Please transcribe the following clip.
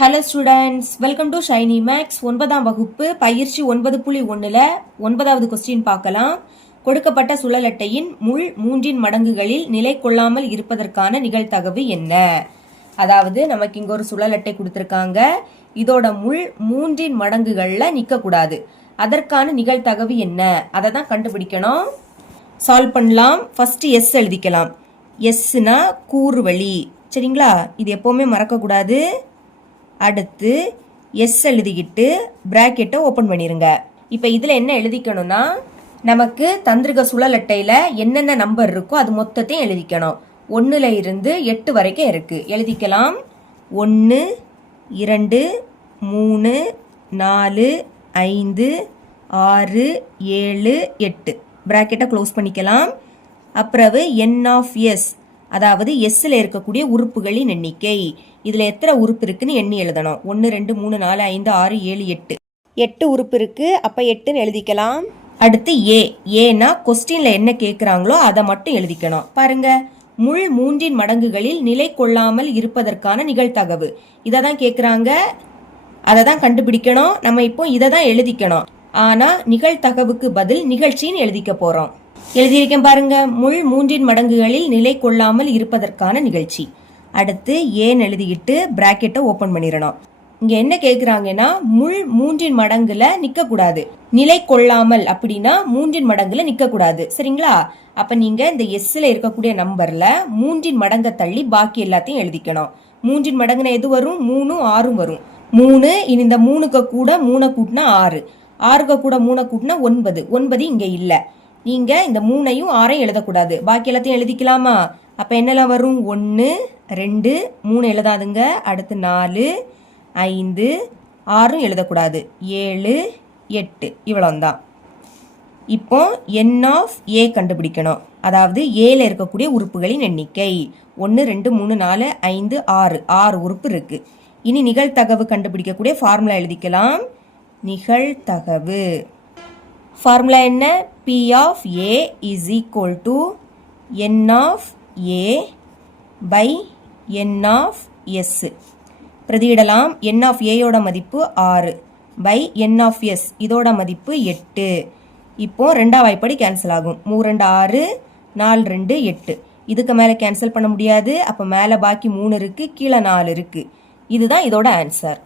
Hello students, welcome to Shiny Maths. 9ஆம் வகுப்பு பயிற்சி 9.1ல் 9வது கொஸ்டின் பார்க்கலாம். கொடுக்கப்பட்ட சுழல் அட்டையின் முள் 3 மடங்குகளில் நிலை கொள்ளாமல் இருப்பதற்கான நிகழ்தகவு என்ன? அதாவது நமக்கு இங்க ஒரு சுழல் அட்டை கொடுத்திருக்காங்க. இதோட முள் 3 மடங்குகள்ல நிற்கக்கூடாது. அதற்கான நிகழ்தகவு என்ன? அதை தான் கண்டுபிடிக்கணும். சால்வ் பண்ணலாம். ஃபர்ஸ்ட் எஸ் எழுதிக்கலாம். எஸ்னா கூறுவழி, சரிங்களா? இது எப்பவுமே மறக்கக்கூடாது. அடுத்து எஸ் எழுதிக்கிட்டு பிராக்கெட்டை ஓப்பன் பண்ணிருங்க. இப்போ இதில் என்ன எழுதிக்கணும்னா, நமக்கு தந்திரிக சுழல் அட்டையில் என்னென்ன நம்பர் இருக்கோ அது மொத்தத்தையும் எழுதிக்கணும். 1ல் இருந்து 8 வரைக்கும் இருக்கு. எழுதிக்கலாம். 1 2 3 4 5 6 7 8 பிராக்கெட்டை க்ளோஸ் பண்ணிக்கலாம். அப்புறம் என் ஆஃப் எஸ், அதாவது எஸ்ல இருக்கக்கூடிய உறுப்புகளின் எண்ணிக்கை. இதுல எத்தனை உறுப்பு இருக்குன்னு எண்ணி எழுதணும். 1 2 3 4 5 6 7 8 8 உறுப்பு இருக்கு. அப்ப 8ன்னு எழுதிக்கலாம். அடுத்து ஏனா கொஸ்டின்ல என்ன கேட்குறாங்களோ அதை மட்டும் எழுதிக்கணும். பாருங்க, முள் 3 மடங்குகளில் நிலை கொள்ளாமல் இருப்பதற்கான நிகழ்தகவு இதை தான் கேட்குறாங்க. அதை தான் கண்டுபிடிக்கணும். நம்ம இப்போ இதை தான் எழுதிக்கணும். ஆனா நிகழ்தகவுக்கு பதில் நிகழ்ச்சின்னு எழுதிக்க போறோம். எழுதியிருக்கேன் பாருங்க. முள் 3 மடங்குகளில் நிலை கொள்ளாமல் இருப்பதற்கான நிகழ்ச்சி. அடுத்து ஏன்னு எழுதிக்கிட்டு பிராக்கெட்டை ஓப்பன் பண்ணிடணும். இங்க என்ன கேட்குறாங்கன்னா, முள் 3 மடங்குல நிற்கக்கூடாது. நிலை கொள்ளாமல் அப்படின்னா 3 மடங்குல நிற்கக்கூடாது, சரிங்களா? அப்ப நீங்க இந்த எஸ்ல இருக்கக்கூடிய நம்பர்ல 3 மடங்கை தள்ளி பாக்கி எல்லாத்தையும் எழுதிக்கணும். 3 மடங்குனா எது வரும்? 3 6 வரும். 3 இனி இந்த 3க்கு கூட 3 கூட்டினா 6, 6க்கு கூட 3 கூட்டினா 9. 9 இங்க இல்ல. நீங்க இந்த 3ஐயும் 6ஐயும் எழுதக்கூடாது. பாக்கி எல்லாத்தையும் எழுதிக்கலாமா? அப்ப என்னெல்லாம் வரும்? 1 2 3 எழுதாதுங்க. அடுத்து 4 5 6ம் எழுதக்கூடாது. 7 8 இவ்வளவுதான். இப்போ என் ஆஃப் ஏ கண்டுபிடிக்கணும். அதாவது ஏல இருக்கக்கூடிய உறுப்புகளின் எண்ணிக்கை 1 2 3 4 5 6 6 உறுப்பு இருக்கு. இனி நிகழ்தகவு கண்டுபிடிக்கக்கூடிய ஃபார்முலா எழுதிக்கலாம். நிகழ்தகவு ஃபார்முலா என்ன? P of A is equal to N of A by N of S. பிரதியிடலாம். N of A யோட மதிப்பு 6 by N of S இதோட மதிப்பு 8. இப்போ ரெண்டாம் வாய்ப்படி கேன்சல் ஆகும். 3 2 6 4 2 8. இதுக்கு மேலே கேன்சல் பண்ண முடியாது. அப்போ மேலே பாக்கி 3 இருக்கு, கீழே 4 இருக்கு. இதுதான் இதோட ஆன்சர்.